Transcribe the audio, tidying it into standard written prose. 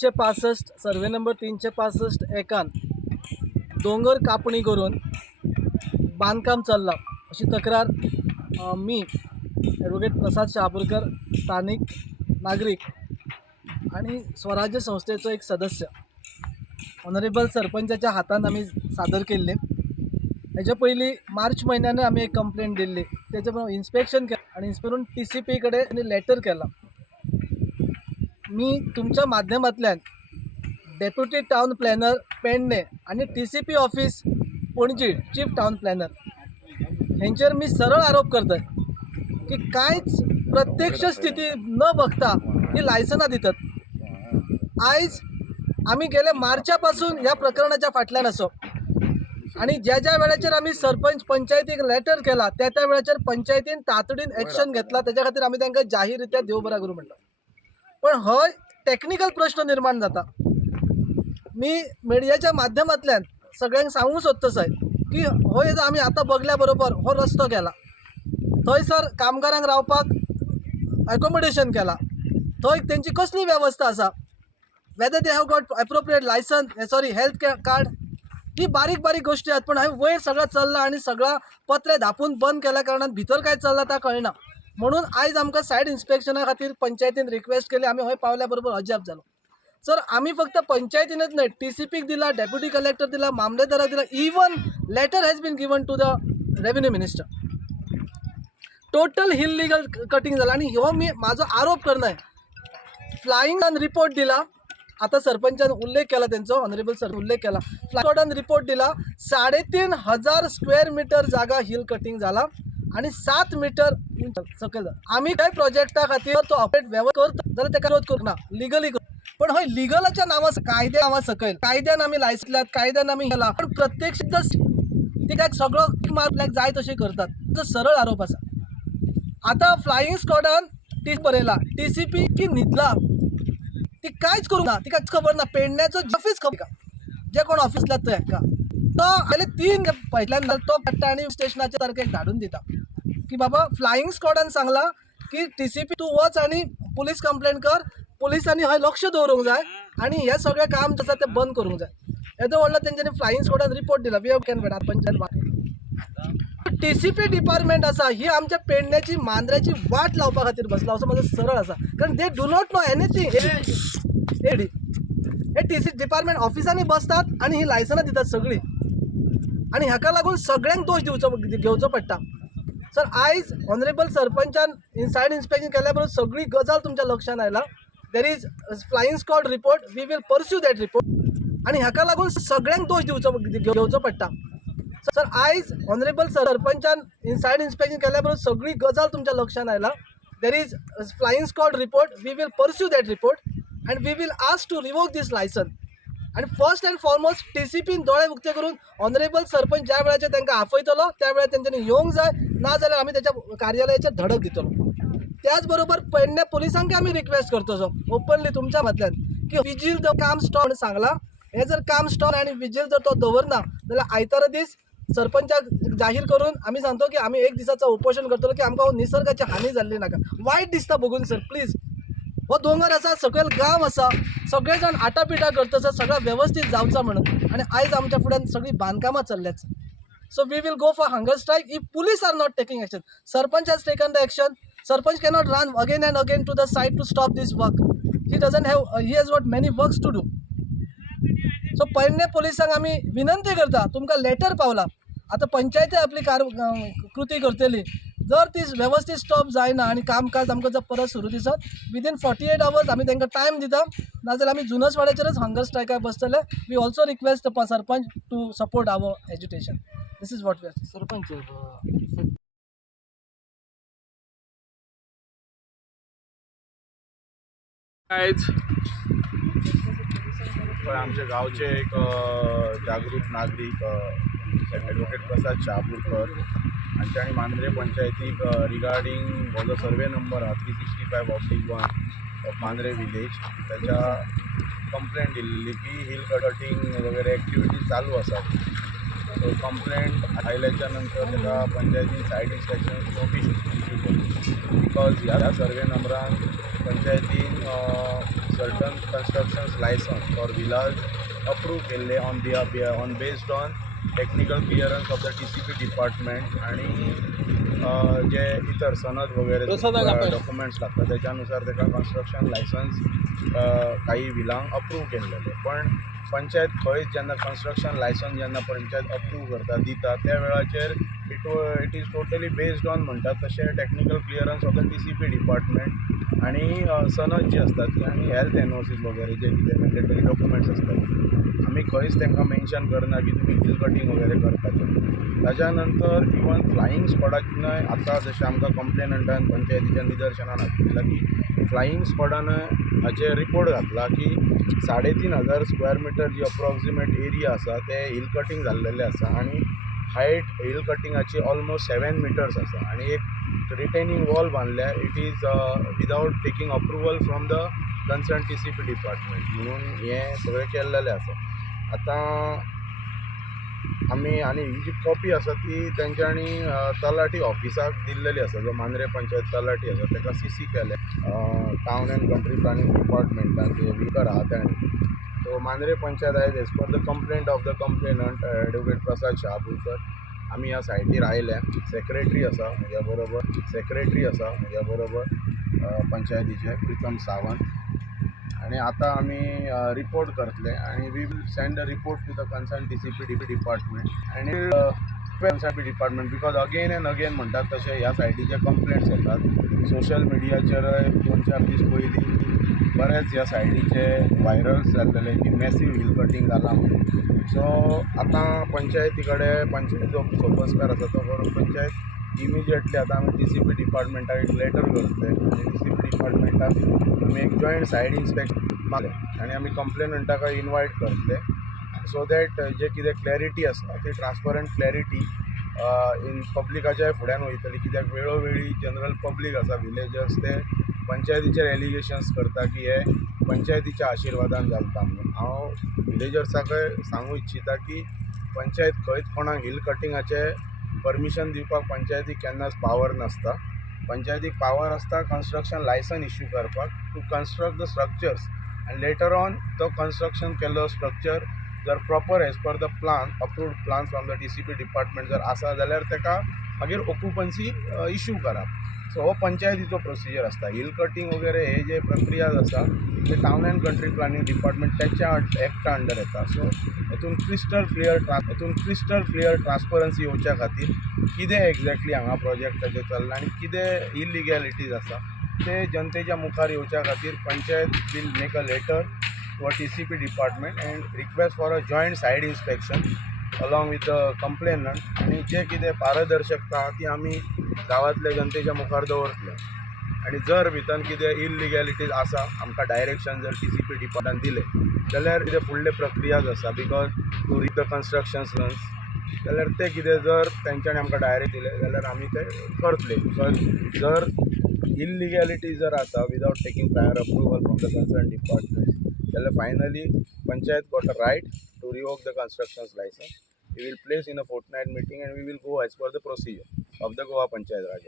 365 survey number 365 एकान डोंगर कापणी करून बांधकाम चालला अशी तक्रार मी ॲडव्होकेट प्रसाद शहापूरकर स्थानिक नागरिक आणि स्वराज्य संस्थेचो एक सदस्य ऑनरेबल सरपंचाच्या हातान आम्ही सादर केल्ले। हेच्या पयलीं मार्च म्हयन्यान आम्ही एक कंप्लेंट दिल्ली, त्याच्या इन्स्पेक्शन केलं आणि इन्स्पेक्टरून TCP कडेन लेटर केला। मी तुमच्या माध्यमातल्यान डेप्युटी टाउन प्लॅनर पेडणे आणि TCP office Panaji chief town planner हेंचेर मी सरळ आरोप करतोय की कांयच प्रत्यक्ष स्थिती न बघता ही लायसनां दितात। आयज आम्ही गेले मार्चापासून या प्रकरणाच्या फाटल्यान असो आणि ज्या वेळाचेर आम्ही सरपंच पंचायतीक लेटर केला त्या वेळाचेर पंचायतीन तातडीन एक्शन घेतला। त्याच्या खातीर आम्ही तांकां जाहीररित्या देव बरा करूं म्हणटा। पण हो टेक्निकल प्रश्न निर्माण जाता। मी मिडियाच्या माध्यमातल्यान सगळ्यांक सांगूंक सोदता की हो आम्ही आता बघल्या बरोबर हो रस्तो केला, थंयसर कामगारांक रावपाक अकोमोडेशन केला, थंय तेंची कसली वेवस्था आसा, whether they have got appropriate licence health card, ही बारीक बारीक गोष्टी आहेत। पण हांवें वयर सगळं चल्ला आणि सगळा पत्रे धापून बंद केल्या कारणान भितर काय चल्ला ता कळना। म्हणून आयज आमकां सायड इन्स्पेक्शना खातीर पंचायतीन रिक्वेस्ट केली। आमी हय पावल्या बरोबर अजाप जालो। सर आम्ही फक्त पंचायतीनच नाही, TCPक दिला, डेप्युटी कलेक्टर दिला, मामलेदाराक दिला, even letter has been given to the revenue minister. Total illegal cutting झाला आणि हो मी माझो आरोप करणार। फ्लाईंग रिपोर्ट दिला, आता सरपंचान उल्लेख केला, त्यांचा ऑनरेबल सर उल्लेख केला, फ्लायकोडान रिपोर्ट दिला 3,500 स्क्वेअर मीटर जागा हिल कटिंग झाला आणि 7 मीटर सकल। आम्ही काय प्रोजेक्टा खातीर तो ऑपरेट व्यवस्था करता जाल्यार ताका विरोध करना, लिगली कर। पण हय लिगलाच्या नांवा कायद्या नांवा सकयल कायद्यान आमी लायसल्यात, कायद्यान आमी केला, पण प्रत्यक्ष ती काय सगळं मारल्याक जाय तशें करतात। तो सरळ आरोप आसा। आता फ्लाईंग स्क्वॉडान बरयला TCP की न्हिदला, ती कांयच करूंक ना, तिका खबर ना पेडण्याचो ऑफिस खबर जे कोण ऑफिसलात तो हेका तो पयले 3 फाटल्यान तो पट्टा आणि स्टेशनाच्या तारखेक धाडून दिता की बाबा फ्लाईंग स्क्वॉडान सांगला की TCP तूं वच आणि पुलीस कंप्लेंट कर, पुलिसांनी हय लक्ष दवरूंक जाय आणि हे सगळें काम आसा तें बंद करूंक जाय। येदो व्हडलो तेंच्यांनी फ्लाईंग स्क्वॉडान रिपोर्ट दिला। We have conveyed panchayat TCP department आसा ही आमच्या पेडण्याची मांद्र्याची वाट लावपा खातीर बसला असो माझो सरळ आसा। कारण they do not know anything. हे TCP डिपार्टमेंट ऑफिसांनी बसतात आणि ही लायसनां दितात सगळी आणि हाका लागून सगळ्यांक दोष घेवचो पडटा। सर आयज ऑनरेबल सरपंचान सायड इन्स्पेक्शन केल्या बरोबर सगळी गजाल तुमच्या लक्षात आयला। There is flying squad report, we will pursue that report आणि हाका लागून सगळ्यांक दोष घेवचो पडटा। सर आयज ऑनरेबल सरपंचान सायड इन्स्पेक्शन केल्या बरोबर सगळी गजाल तुमच्या लक्षात आयला। There is flying squad report, we will pursue that report and we will ask to revoke this licence. आणि फर्स्ट अँड फॉरमोस्ट TCPन दोळे उक्ते करून ऑनरेबल सरपंच ज्या वेळाचेर तांकां आफयतलो त्या वेळार तेंच्यांनी येवंक जाय, ना जाल्यार आमी त्याच्या कार्यालयाचेर धडक दितलो। त्याच बरोबर पेडणे पुलिसांक आमी रिक्वेस्ट करतलो ओपनली तुमच्या मदल्यान की विजील जो काम स्टॉप सांगला, हे जर काम स्टॉप आणि विजील जर तो दवरना जाल्यार आयतारा दीस सरपंचाक जाहीर करून आम्ही सांगतो की आम्ही 1 दिसाचं उपोषण करतलो की आमकां निसर्गाची हानी जाल्ली नाका। वायट दिसता बघून सर प्लीज। हो दोंगर आसा, सकयल गांव आसा, सगळे जाण आटापिटा करता सगळं व्यवस्थित जावचा म्हणून आणि आयज आमच्या फुड्यान सगळी बांधकामां चल्ल्यात। So we will go for hunger strike if police are not taking action. Sarpanch has taken the action. Sarpanch cannot run again and again to the site to stop this work. He has got many works to do. So Pedne पोलिसांक आमी विनंती करता, तुमकां letter पावला, आता पंचायती आपली कृती करतली। जर ती व्यवस्थित स्टॉप जायना आणि कामकाज आमकां जर परत सुरू दिसत विदिन 48 hours आमी तांकां टायम दिता, नाजाल्यार आमी जुनसवाड्याचेरच हंगर स्ट्रायकार बसतले। We also request the sarpanch to support our education. This is what we are. Sarpanch आमच्या गावचे एक जागृत नागरिक ॲडव्होकेट प्रसाद शहापूरकर हांच्यानी मांद्रे पंचायतीक रिगार्डिंग हो जो survey number 365/1 of Mandrem village त्याच्या कंप्लेंट दिल्ली की हिल कटिंग वगैरे ॲक्टिविटीज चालू आसात। सो कंप्लेंट आयल्याच्या नंतर त्याला पंचायतीन सायड इन्स्पेक्शन नोटीस इश्यू केली बिकॉज ह्या सर्वे नंबरान पंचायतीन certain constructions license for villas approved केले on based on technical clearance of the TCP department आणि जे इतर सनद वगैरे डॉक्युमेंट्स लागतात त्याच्यानुसार त्याला कन्स्ट्रक्शन लायसन्स काही विलांक अप्रूव केलेले पण पंचायत खंयच जेन्ना कन्स्ट्रक्शन लायसन्स जेन्ना पंचायत अप्रूव करता दिता त्या वेळाचेर it is totally based on म्हणटात तशें technical clearance of the TCP department आणि सनद जी असतात ती आणि हेल्थ एनओसीज वगैरे जे कितें मॅन्डेटरी डॉक्युमेंट्स असतात आमी खंयच तांकां मेन्शन करना की तुमी हिल कटींग वगैरे करपाचें ताच्या नंतर इवन फ्लायींग स्क्वॉडानय आतां जशें आमकां कंप्लेनंटान पंचायतीच्या निदर्शनान हाडलेला की फ्लायींग स्क्वॉडानय हाचेर रिपोर्ट घातला की 3,500 स्क्वेअर मिटर जी अप्रॉक्सिमेट एरिया आसा ते हिल कटींग जाल्लेले आसा आणि हायट हिल कटिंगाची ऑलमोस्ट 7 मिटर्स आसा आणि एक रिटेनिंग वॉल बांदल्या it is without taking approval from the concern TCP department म्हणून हें सगळें केल्लेलें आसा आतां आमी आनी ही जी कॉपी आसा ती तेंच्यांनी तलाटी ऑफिसाक दिल्लेली आसा जो मांद्रे पंचायत तलाटी आसा ताका CC केले टावन एंड कंट्री प्लॅनिंग डिपार्टमेंटान जे विकर आहा तांणी सो मांद्रे पंचायत आयज as per the complaint of the complainant advocate Prasad Shahpurkar आमी ह्या सायटीर आयल्या सेक्रेटरी आसा म्हज्या बरोबर पंचायतीचे प्रितम सावंत आणि आता आमी रिपोर्ट करतले आणि we will send a report to the concern TCP department आणि concern department because again and again म्हणटात तशें ह्या सायटीचे कंप्लेंट्स येतात सोशल मिडियाचेर 2-4 दीस पयलीं बरेच ह्या सायटीचे व्हायरल्स जाल्लेले की मॅसिव हिल कटींग जाला म्हणून सो आतां पंचायती कडेन पंचायत जो सोपस्कार आसा तो करून पंचायत इमिजिएटली आतां आमी TCP डिपार्टमेंटाक एक लेटर करतले आनी TCP डिपार्टमेंटाक आमी एक जॉयंट सायड इन्स्पेक्शन मारले आनी आमी कंप्लेनंटाक इनवायट करतले सो दॅट जे कितें क्लॅरिटी आसा ती ट्रान्सपरंट क्लॅरिटी इन पब्लिकाच्या फुड्यान वयतली कित्याक वेळोवेळी जनरल पब्लीक आसा विलेजर्स ते पंचायतीचेर एलिगेशन्स करता की हे पंचायतीच्या आशिर्वादान जाता म्हणून हांव विलेजर्साकय सांगूं इच्छिता की पंचायत खंयच कोणाक हिल कटिंगाचे परमिशन दिवपाक पंचायतीक केन्नाच पावर नासता पंचायतीक पावर आसता कन्स्ट्रक्शन लायसन इश्यू करपाक टू कन्स्ट्रक्ट द स्ट्रक्चर्स आनी लेटर ऑन तो कन्स्ट्रक्शन केल्लो स्ट्रक्चर जर proper age per the plan approved plan from the TCP department जर आसा जाल्यार ताका मागीर ऑक्युपन्सी इश्यू करप सो हो पंचायतीचो प्रोसिजर आसता हिल कटींग वगैरे हे जे प्रक्रिया आसा ते town and country planning department त्याच्या एक्टा अंडर येता सो हेतून क्रिस्टल क्लियर ट्रान्सपरन्सी येवच्या खातीर कितें एक्झॅक्टली हांगा प्रोजेक्टाचें चल्लां आनी कितें इलिगॅलिटीज आसा ते जनतेच्या मुखार येवच्या खातीर panchayat will make a letter to TCP department and request for a joint site inspection along with the complainant आनी जे कितें पारदर्शकता ती आमी गांवांतल्या जनतेच्या मुखार दवरतले आनी जर भितर कितें इलिगॅलिटीज आसा आमकां डायरेक्शन जर TCP डिपार्टमेंटान दिलें जाल्यार कितें फुडले प्रक्रियाज आसा because to reach the constructions जाल्यार ते कितें जर तेंच्यांनी आमकां डायरेक्ट दिलें जाल्यार आमी ते करतले बिकॉज जर इलिगॅलिटी जर आसा without taking prior approval from the concern department जाल्यार finally panchayat got a right to revoke the constructions licence we will place in a fortnight meeting and we will go as per the procedure of the Goa panchayat Raj